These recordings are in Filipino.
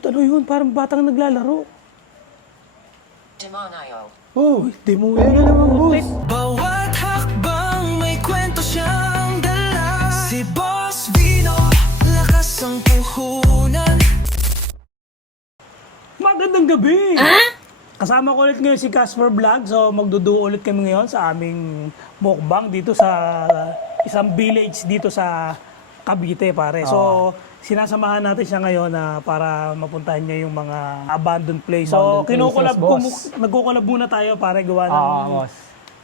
Ano yun? Parang batang naglalaro. Demonio. Oh, demonyo na naman, boss. Bawat hakbang may kwento siyang dala. Si Boss Vino, lakas ang puhunan. Magandang gabi! Kasama ko ulit ngayon si Casper Vlog. So magduduo ulit kami ngayon sa aming mukbang dito sa isang village dito sa Cavite, pare. So sinasamahan natin siya ngayon na para mapuntahan niya yung mga abandoned place. So Abandoned places, boss. nagkukulab muna tayo para gawa ng boss.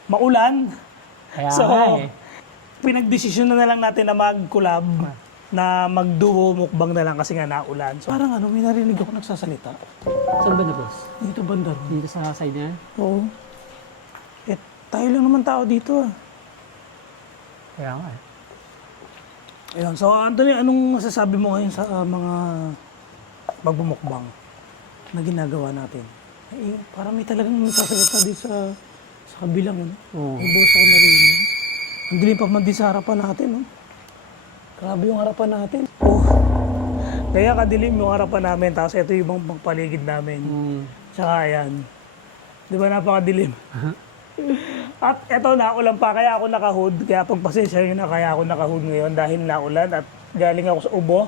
maulan. Kaya So nga eh. pinagdesisyon na lang natin na mag-collab na magduo mukbang na lang kasi nga naulan. So parang ano, may narinig ako nagsasalita. Saan ba na, boss? Dito banda ron. Dito sa side na yan? Oo. Eh, tayo lang naman tao dito ah. Kaya nga eh. Ayun, so Anthony, anong masasabi mo ngayon sa mga magbumukbang na ginagawa natin? Eh, parang may talagang nagsasalita dito sa kabilang. Ano? Oo. May boss ako narinig. Ang dilim pa man din sa harapan natin. No? Grabe yung harapan natin. Oh. Kaya kadilim yung harapan namin. Tapos ito yung ibang paligid namin. Tsaka ayan. Di ba napakadilim? At eto, naulan pa, kaya ako nakahood. Kaya pagpasensya nyo na, kaya ako nakahood ngayon dahil naulan at galing ako sa ubo.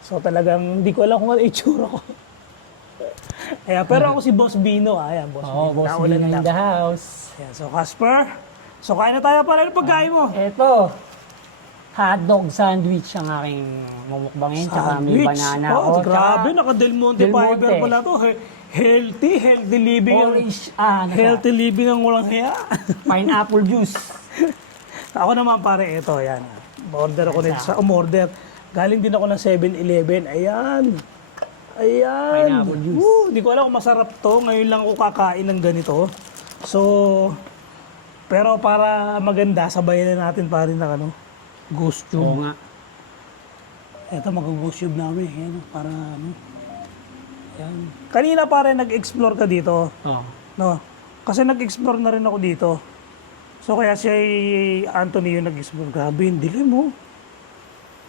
So talagang hindi ko alam kung ano itsura ko. Kaya, pero ako si Boss Bino. Ayan, Boss Oo, Bino. boss Naulan Vino na. in the house. Ayan, so Casper, so kain na tayo para ng pagkain mo. Eto, hotdog sandwich ang aking mumukbangin. Tsaka may banana. Oh, tsaka grabe, naka-Del Monte Del fiber Monte. pala to. Healthy living. Orange, Healthy living ang walang hiya. pineapple juice. Ako naman pare, ito, yan. Order ako nito sa umorder. Galing din ako ng 7-Eleven. Ayan. Ayan. Pineapple juice. Hindi ko alam kung masarap to. Ngayon lang ako kakain ng ganito. So, pero para maganda, sabayan na natin pa rin ng ano, ghost tube. Oo nga. Ito, mag-ghost tube namin. Ayan, para ano. Ayan. Kanina pare, nag-explore ka dito. Oo. No? Kasi nag-explore na rin ako dito. So kaya si Anthony yung nag-explore. Grabe, yung dilim mo.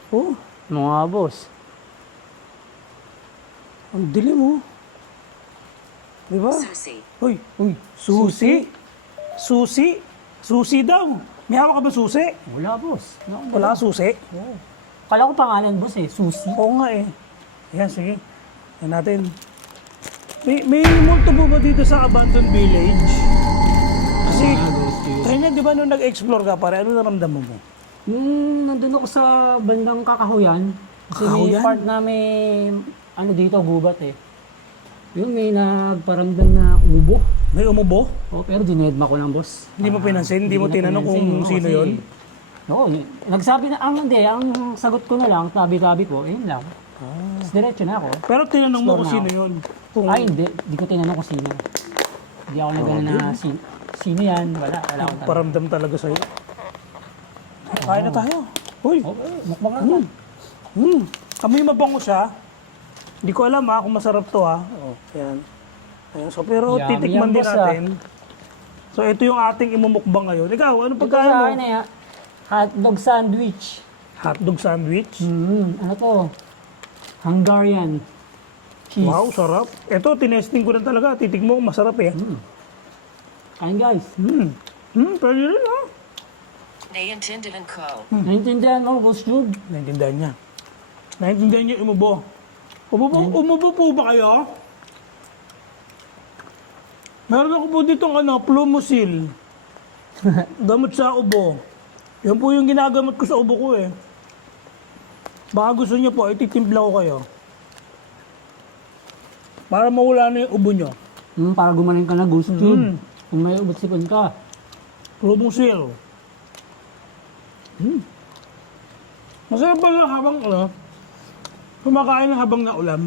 Oh, Mga boss. ang dilim mo. Di ba? Susie. Uy, susi? Susi? Susi daw. May hawak ka ba susi? Wala, boss. Wala susi? Oo. Kala ko pangalan, boss eh. Susi. Oo nga eh. Ayan, sige. Ayan natin. May multo po ba dito sa abandoned village? Kasi, tayo na, di ba nung nag-explore ka pare, ano naramdaman mo? Nandun ako sa bandang Kakahuyan. Kasi may Kakahuyan? part na may, ano dito, gubat eh. Yun, may nagparamdam na umubo. May umubo? Oh, pero dinedma ko lang, boss. Hindi mo pinansin? Hindi mo na tinanong kung pinansin, sino kasi- yun? Oo, nagsabi na, ang sagot ko na lang, tabi-tabi ko, yun lang. Tapos diretso na ako. Pero tinanong mo Explore kung na sino ako. yun? Kung, Ay, hindi ko tinanong kung sino. Hindi ako nagano na sino yan, wala akong tanong. paramdam talaga sa'yo. Kain na tayo. Uy, Okay, mukbang lang yan. kami mabango siya. Hindi ko alam kung masarap to Oh, yan. Ayan, so pero Yummy titikman yan, din boss, natin. So ito yung ating imumukbang ngayon. Ikaw, ano Ito pagkain sa mo? akin eh, hotdog sandwich. Hotdog sandwich. Ano to? Hungarian cheese. Wow, sarap. Ito, tinesting ko na talaga. Titikmo ko, masarap eh. Kain guys. Pwede rin Naiintindihan ko. Naintindihan mo, Boss Jube? Naintindihan niya. Naintindihan niya yung umubo. Umubo po ba kayo? Meron ako po ditong Plumosil. Gamot sa ubo. Yan po yung ginagamot ko sa ubo ko eh. Baka gusto niyo po, ititimpla ko kayo. Para mawala na yung ubo niyo. Para gumaling ka na, Boss Jube. Kung may ubot sipon ka. Plumosil. Masarap ba lang habang kumakain ng habang naulam?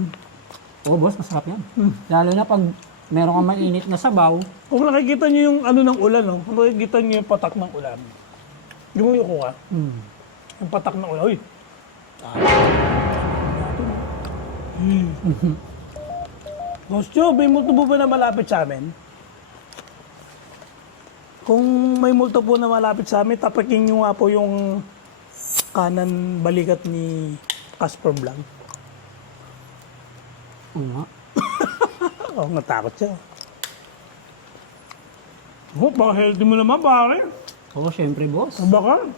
Oo, boss, masarap yan. Lalo na pag meron kang mainit na sabaw, Kung nakikita niyo yung ng ulan, kung nakikita niyo yung patak ng ulan, lumuyo ko ka. Yung patak ng ulan, uy. Boss Joe, may multo po ba na malapit sa amin? Kung may multo po na malapit sa amin, tapakin niyo nga po yung kanan balikat ni Casper Vlog. nga. Oo, natakot siya. Oh, baka healthy mo naman, pare. Oo, syempre, boss. Baka.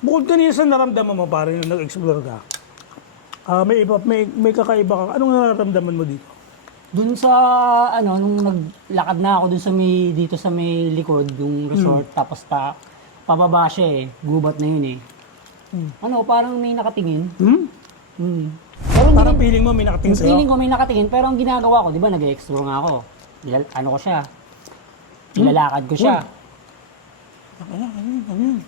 Bukod kanina sa naramdaman mo, pare, nung nag-explore ka, may kakaiba ka. Anong nararamdaman mo dito? Dun sa, nung naglakad na ako dun sa dito sa may likod, yung resort, tapos pababa siya eh. Gubat na yun eh. Parang may nakatingin. Pero Parang feeling mo may nakatingin sa'yo? feeling ko may nakatingin, pero ang ginagawa ko, di ba, nag-explore nga ako. Ko siya. Nilalakad ko siya. Ano?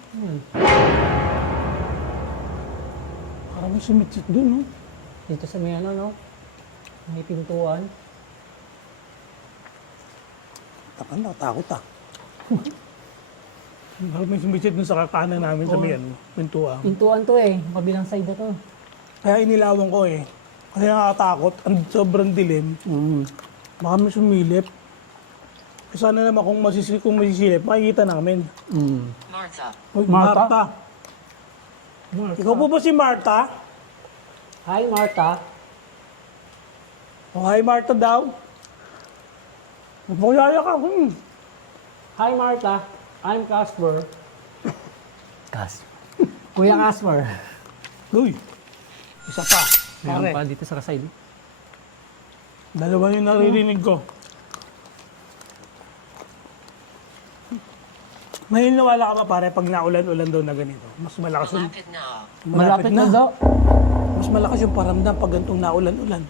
Parang may sumitsit dun, no? Dito sa may may pintuan. Takot ah. Parang may sumitsit dun sa kakanan namin sa may pintuan. Pintuan to eh, kabilang side na to. Kaya inilawan ko eh. Kasi nakakatakot, sobrang dilim. Baka may sumilip. Sana naman kung masisilip, makikita namin. Martha. Uy, Martha? Ikaw po ba si Martha? Hi, Martha. Oh, hi Martha daw. Magpakilala ka. Hi, Martha. I'm Casper. Kuya Casper. Uy, isa pa. Meron Pare, pa dito sa side. dalawa yung naririnig ko. Naniniwala ka ba pare pag naulan-ulan daw na ganito? Mas malakas yung, Malapit na. Malapit na daw. mas malakas yung paramdam pag ganitong naulan-ulan.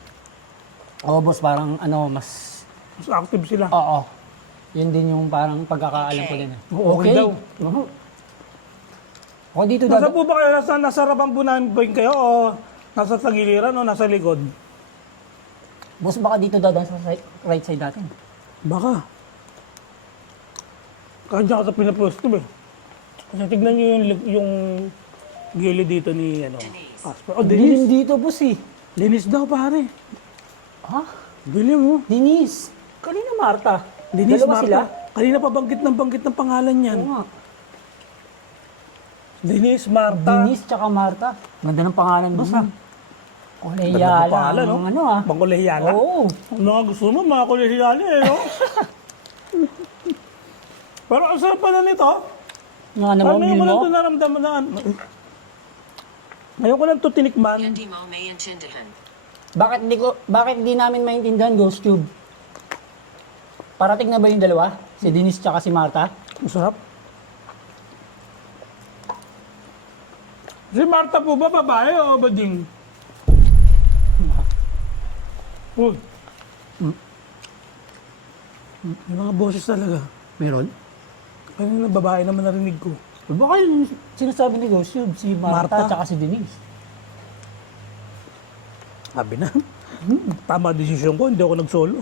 Oo, boss, parang mas... Mas active sila. Oo. Yun din yung parang pagkakaalam ko din. Okay daw. Ako dito Nasa po ba kayo? Nasa harapan po namin ba kayo o nasa tagiliran o nasa likod? Boss, baka dito dadaan sa right side natin. Baka. Kaya dyan ka sa pinapwesto eh. Kasi tignan nyo yung gilid dito ni Casper. Oh, Dilim Denise. dito, boss eh. Linis daw pare. Ha? Dilim mo. Denise. Kanina Marta. Denise, Dalawa Martha. sila? Kanina pa banggit ng pangalan yan. Oo nga. Denise, Martha. Denise tsaka Marta. Ganda ng pangalan, boss ha. Ganda Koleyala. ng pangalan, no? Ano ha? Bangkolehiyala. Oo. Ano nga gusto mo, mga kolehiyala eh, no? Pero ang sarap pala nito. Nga naman, Ano meal mo lang mo? ito naramdaman na? Ngayon ko lang ito tinikman. Hindi mo maintindihan. Bakit di namin maintindihan, Ghost Tube? Parating na ba yung dalawa? Si Denise tsaka si Marta? Masarap. Si Martha po ba babae o bading? Uy. May mga boses talaga. Meron? Kanina babae naman narinig ko. Baka yung sinasabi ni Ghost Tube, si Marta Marta. tsaka si Denise. Sabi na. Tama desisyon ko, hindi ako nagsolo.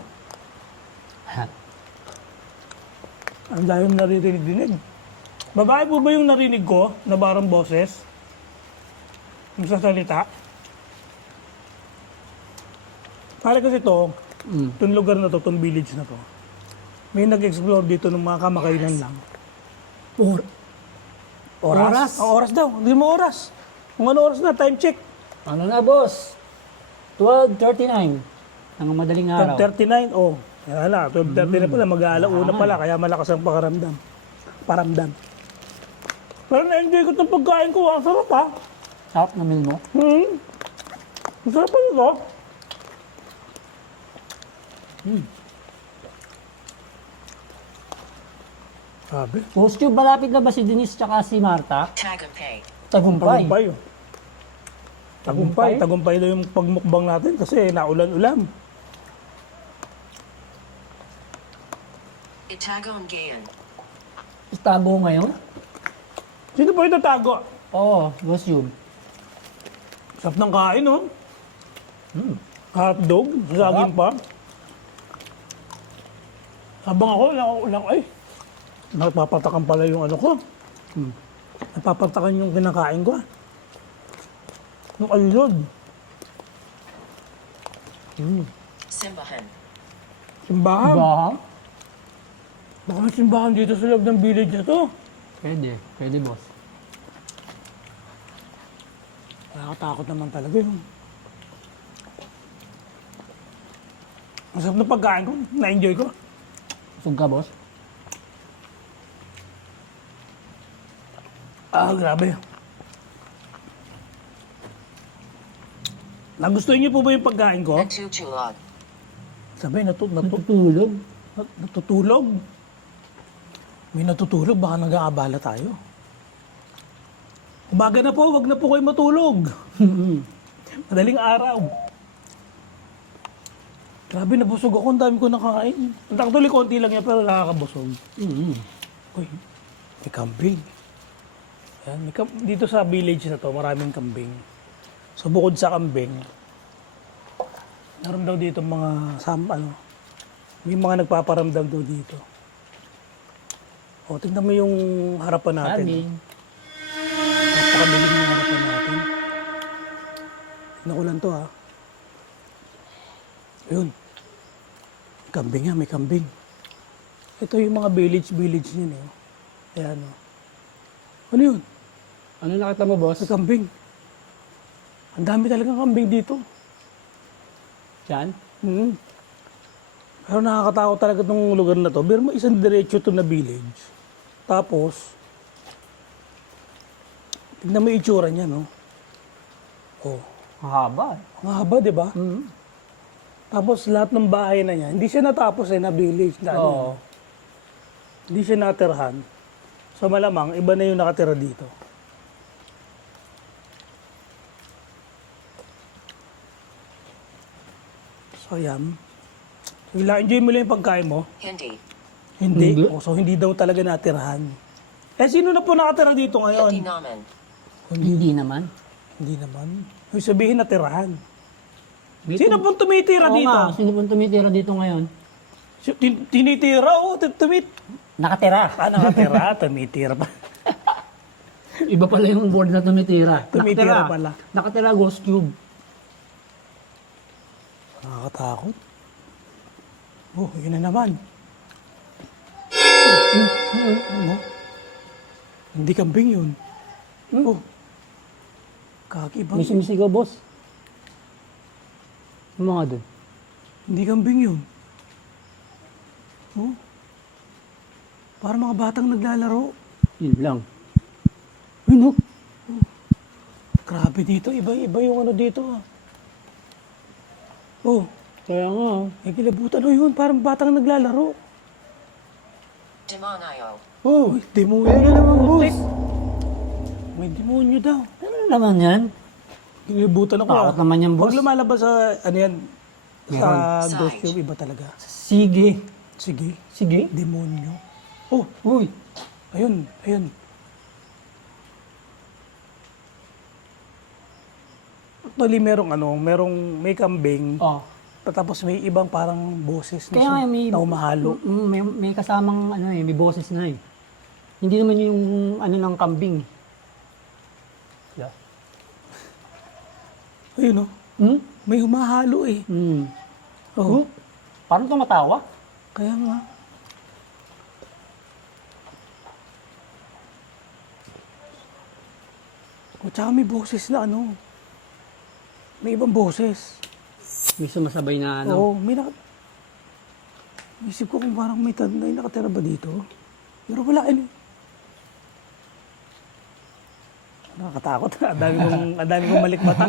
Ang dahil naririnig-dinig. Babae po ba yung narinig ko na barang boses? Yung sa salita? Pare kasi to, itong lugar na to, itong village na to, may nag-explore dito ng mga kamakailan lang. Oras? Oras daw. Hindi mo oras. Kung ano oras na, time check. Ano na, boss? 12:39. Ang madaling araw. 12:39, oh. Yan na, 12:30 na pala, mag-aalauna pala, kaya malakas ang paramdam. Pero na-enjoy ko itong pagkain ko, ang sarap ha. Sarap na meal mo. Ang sarap pa nito. Sabi. Ghost Tube, malapit na ba si Denise tsaka si Marta? Tagampay. Tagumpay. Tagumpay. Oh. Tagumpay daw yung pagmukbang natin kasi naulan-ulan. Itago and Gayan. Tago ngayon? Sino pa itatago? Oo, Ghost Tube. Sarap ng kain, oh. Hotdog, saging pa. Habang ako, ay, napapatakan pala yung ano ko. Napapatakan yung kinakain ko. Yung alilod. Simbahan. Simbahan. Ba? Baka may simbahan dito sa loob ng village na to. Pwede boss. Nakakatakot naman talaga yun. Ang sarap ng pagkain ko. Na-enjoy ko. Busog ka, boss? Ah, grabe. Nagustuhan niyo po ba yung pagkain ko? Natutulog. Sabi, Natutulog. natutulog. May natutulog, baka nag-aabala tayo. Umaga na po, wag na po kayo matulog. Madaling araw. Grabe, nabusog ako. Ang dami ko nakain. Ang actually, konti lang yan, pero nakakabusog. Uy, may kambing. Yan, dito sa village na to, maraming kambing. So, bukod sa kambing, meron daw dito mga, may mga nagpaparamdam daw dito. O, tingnan mo yung harapan natin. Amin. Napakabiling yung harapan natin. Tingnan ko lang to, ha. Ayun. May kambing yan, may kambing. Ito yung mga village niya, no? Ayan, no? Ano yun? Ano nakita mo, boss? May kambing. Ang dami talagang kambing dito. Diyan? Pero nakakatakot talaga itong lugar na to. Pero isang diretso to na village. Tapos, tignan mo yung itsura niya, no? Oh, Mahaba. ang haba, di ba? Tapos lahat ng bahay na niya, hindi siya natapos na village. Na, ano, Oo. Hindi siya natirhan. So malamang, iba na yung nakatira dito. So yan. So, enjoy mo lang yung pagkain mo. Hindi. Hindi. Hindi. O, so hindi daw talaga natirhan. Eh sino na po nakatira dito Hindi ngayon? naman. Hindi naman. Hindi naman. Ibig sabihin natirahan. Dito. Sino pong tumitira Oo dito? nga, sino pong tumitira dito ngayon? Tinitira, Nakatira. nakatira, tumitira pa. Iba pala yung board na tumitira. Tumitira Nakatira. pala. Nakatira, Ghost Cube. Nakakatakot. Oh, yun na naman. Ano? Hindi kambing yun. Oh. Kakibang. May sumisigaw, boss. Yung mga doon. Hindi kambing yun. Oh. Para mga batang naglalaro. Yun lang. Yun, oh. Grabe dito. Iba yung ano dito. Ah. Oh. Kaya nga, oh. May kilabutan. Oh, yun. Parang batang naglalaro. Demonio. Oh. Uy, demonyo. Pero naman, boss. May demonyo daw. Ano naman yan? Kinibutan ako. Takot naman yan, boss. Pag lumalabas sa, ano yan, sa Meron. Ghost Tube, iba talaga. Sige. Sige, Sige. demonyo. Oh, Uy. ayun, ayun. Actually, may kambing, Oh. tapos may ibang parang boses na Kaya nga, may... na umahalo. May kasamang, ano eh, may boses na eh. Hindi naman yung, ano, ng kambing. Yeah. Ayun, oh. May humahalo eh. Oh, Parang tumatawa. kaya nga. O, tsaka may boses na ano. May ibang boses. May sumasabay na, ano. Oo, isip ko kung parang may nakatira ba dito. Pero wala eh. Nakakatakot. Ang dami kong malikmata.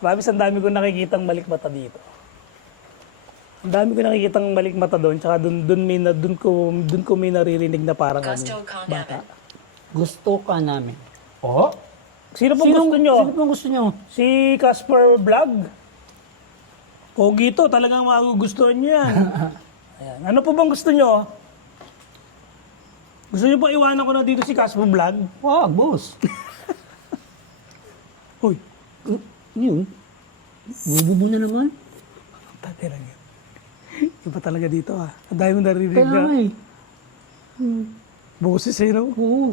Promise, ang dami kong nakikitang malikmata dito. Ang dami ko nakikitang malikmata doon, tsaka doon ko may naririnig na parang Gusto ano, ka bata. namin. Gusto ka namin. Oh? Sino pong gusto nyo? Sino pong gusto nyo? Si Casper Vlog. Pogi to, talagang magugustuhan niyo yan. Ayan. Ano po bang gusto nyo? Gusto nyo po iwanan ko na dito si Casper Vlog? Wag, boss. Uy, Yun. Bububo na naman. tatay lang yan. Iba talaga dito ah. Ang dami mong naririnig Kaya nga na eh. boses eh, no? Oo.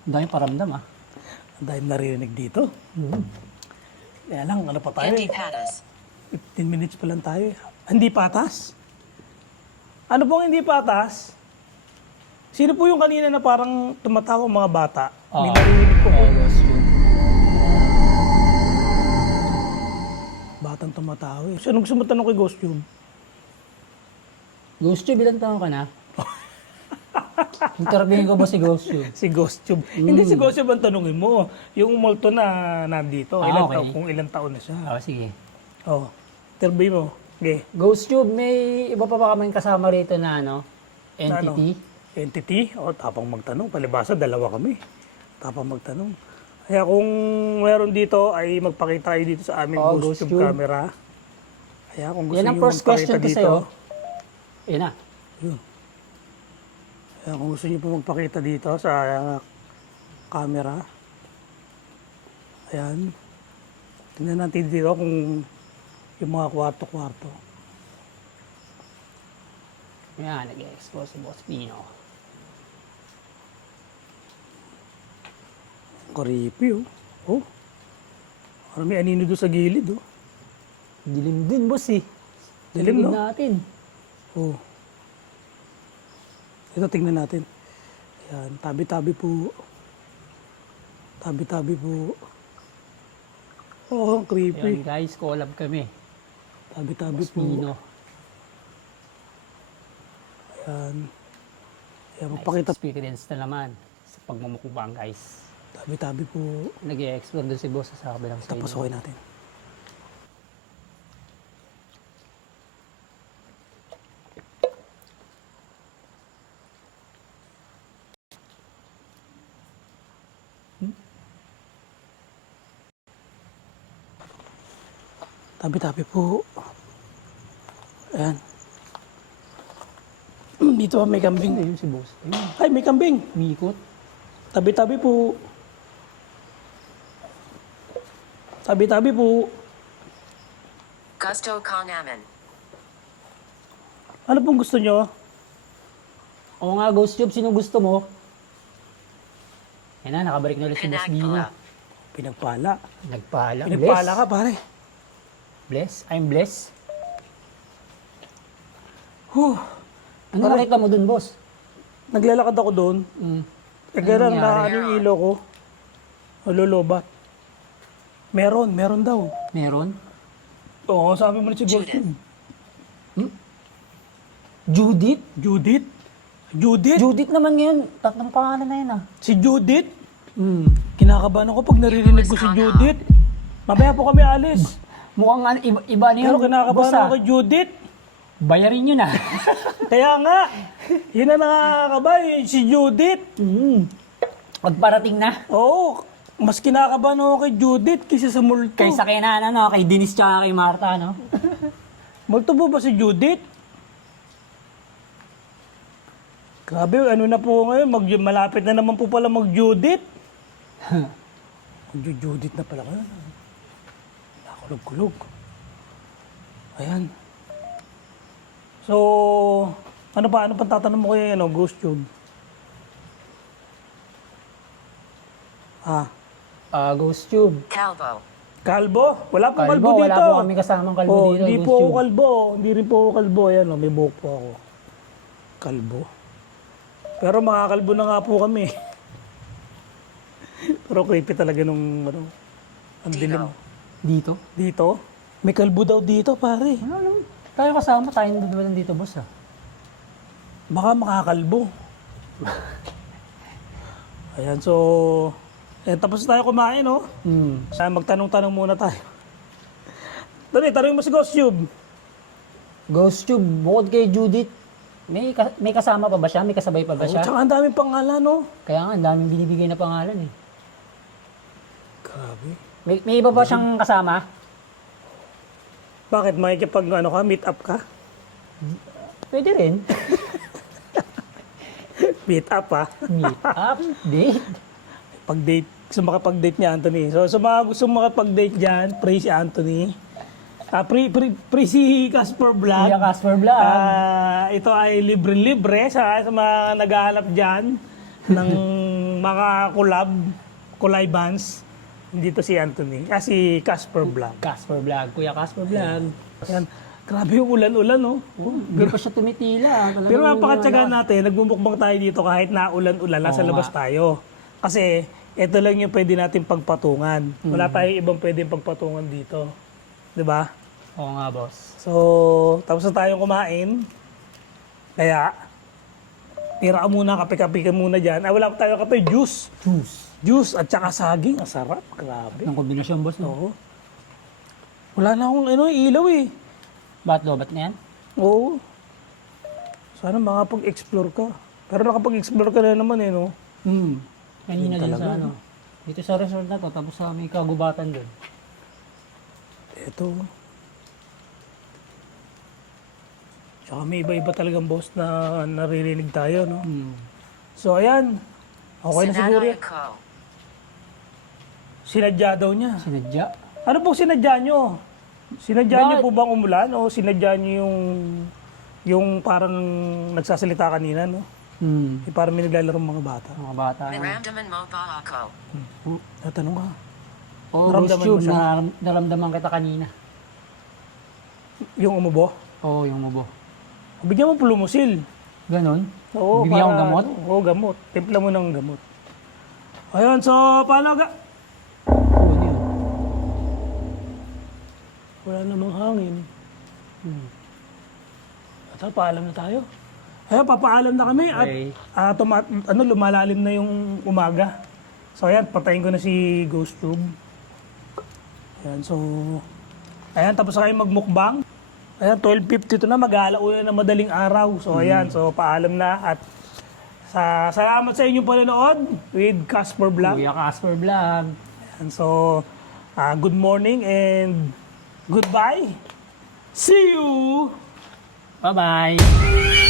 Ang dami paramdam ah. Ang dami naririnig dito. Kaya lang, ano pa tayo Hindi eh? patas. 15 minutes pa lang tayo eh. Hindi patas? Ano pong hindi patas? Sino po yung kanina na parang tumatawa mga bata? May Ah. naririnig ko po. Ghost Cube. Batang tumatawi. So, anong gusto mo tanong kay Ghost Tube? Ghost Tube, ilang taon ka na? Interviewin ko ba si Ghost Tube? Si Ghost Tube. Hindi si Ghost Tube ang tanongin mo. Yung multo na nandito. Ah, okay. Kung ilang taon na siya. Sige. Oh. Interview mo. Okay. Ghost Tube, may iba pa ba kaming kasama rito na entity? Entity? O, tapang magtanong. Palibasa, dalawa kami. Tapang magtanong. Kaya kung meron dito, ay magpakita kayo dito sa aming Ghost Tube camera. Kaya kung gusto Yan ang nyo first question magpakita ko dito. sa'yo. Yan na. Yun. Kaya kung gusto nyo po magpakita dito sa camera. Ayan. Tingnan natin dito kung yung mga kwarto-kwarto. Yan, nag-expose si Boss Pino. Creepy, oh. Oh. Parang may anino doon sa gilid, oh. Dilim din, boss eh. Dilim, no? Natin. Oh. Ito, tingnan natin. Ayan, tabi-tabi po. Tabi-tabi po. Oh, creepy. Yan guys, collab kami. Tabi-tabi Boss po. Pino. Ayan. Ayan, Nice magpakita. experience na naman sa pagmumukbang guys. Tabi-tabi po. Nag-i-explore doon si boss sa kabilang side. Tapos okay natin. Tabi-tabi po. Ayan. Dito may kambing. Ayun si boss. Ayun, Ay, may kambing. mikot. Tabi-tabi po. Tabi-tabi po. Gusto ka namin. Ano pong gusto nyo? Oo nga, Ghost Tube, sino gusto mo? Yan na, nakabalik na ulit si Boss Dino. Pinagpala. Pinagpala. Nagpala. Pinagpala ka, pare. Bless. I'm blessed. Huh. Ano nakita mo dun, boss? Naglalakad ako doon. Kaya lang na ano yung ilo ko. Lulubat. Meron daw. Meron? Oo, sabi mo na si Ghost Judith. Tube. Judith? Judith? Judith? Judith naman ngayon. Tatlong pangalan na yun ah. Si Judith? Kinakabahan ako pag naririnig ko si Judith. Mamaya po kami alis. Mukhang iba na yun. Pero kinakabahan boss, ako kay Judith. Bayarin yun ah. Kaya nga, yun na nakakabay, si Judith. Pagparating na. Oo, mas kinakabahan ako kay Judith kaysa sa multo. Kay Sakinan, no? Kay Denise tsaka kay Marta, no? Multo po ba si Judith? Grabe, ano na po ngayon, malapit na naman po pala mag-Judith. Mag-Judith na pala kayo. Nakulog-kulog. Ayan. So, ano pang tatanong mo kay Ghost Tube? Ghost Tube. Calvo. Kalbo? Wala pong kalbo, Kalbo, dito. wala po kami kasamang kalbo Oh, dito. hindi Ghost po ako Tube. kalbo. Hindi rin po ako kalbo. Ayan, oh, may buhok po ako. Kalbo. Pero makakalbo na nga po kami. Pero creepy talaga nung ang dilim. Dito? Dito? May kalbo daw dito, pare. Ano? Tayo kasama, tayong dalawa lang dito, boss ah. Baka makakalbo. Ayan, so... tapos tayo kumain, no? Saan magtanong-tanong muna tayo. Dali, tanong mo si Ghost Tube. Ghost Tube, bukod kay Judith, may kasama pa ba siya? May kasabay pa ba siya? Tsaka ang daming pangalan, no? Kaya nga, ang daming binibigay na pangalan eh. Grabe. May iba ba siyang kasama? Bakit? Makikipag meet up ka? Pwede rin. Meet up, ha? Meet up, date. Pag-date. Gusto makapag-date ni Anthony. So, sa mga gusto makapag-date dyan, pray si Anthony. Pre si Casper Vlog. Kuya Casper Vlog. Ito ay libre-libre sa mga naghahanap dyan ng mga collabans. Dito si Anthony. Si Casper Vlog. Casper Vlog. Kuya Casper Vlog. Yan. Grabe yung ulan-ulan, no? Hindi pa siya tumitila. Talagang Pero napakatsaga natin, nagbumukbang tayo dito kahit na ulan-ulan, nasa Oo labas nga. tayo. Kasi ito lang yung pwede natin pagpatungan. Wala tayong ibang pwedeng pagpatungan dito. Di ba? Oo nga, boss. So, tapos na tayong kumain. Kaya, tira ka muna, kape-kape ka muna dyan. Ay, wala pa tayo kape, juice. Juice at saka saging. Ang sarap, grabe. Ang kombinasyon, boss. No? Oo. Wala na akong ilaw eh. Ba't lobat na yan? Oo. Sana makapag-explore ka. Pero nakapag-explore ka na naman eh, no? Kanina Yun din talaga, sa ano. Dito sa resort na to, tapos sa may kagubatan doon. Ito. Tsaka may iba-iba talagang boss na naririnig tayo, no? So, ayan. Okay na siguro yan. Sinanayako. Sinadya daw niya. Sinadya. Ano po sinadya nyo? Sinadya Bakit? niyo po bang umulan o sinadya niyo yung parang nagsasalita kanina, no? Yung parang may naglalaro mga bata. Mga bata. Naramdaman mo ba ako? Natanong ka. Oo, Naramdaman Rose mo siya? naramdaman kita kanina. Yung umubo. Oo, yung mubo. Bigyan mo pulumusil. Ganon? Oo, Bibigyan para- akong gamot? Oo, gamot. Timpla mo ng gamot. Ayun, so paano ga... Oo, ano yun? Wala namang hangin. At paalam na tayo. Ayun, papaalam na kami Okay. at lumalalim na yung umaga. So ayan, patayin ko na si Ghost Tube. Ayan, so... Ayan, tapos na kayo magmukbang. Ayan, 12:52 na, mag-aalauna na madaling araw. So ayan, so paalam na at salamat sa inyong panonood with Casper Vlog. Kuya Casper Vlog. And so, good morning and goodbye. See you! Bye-bye!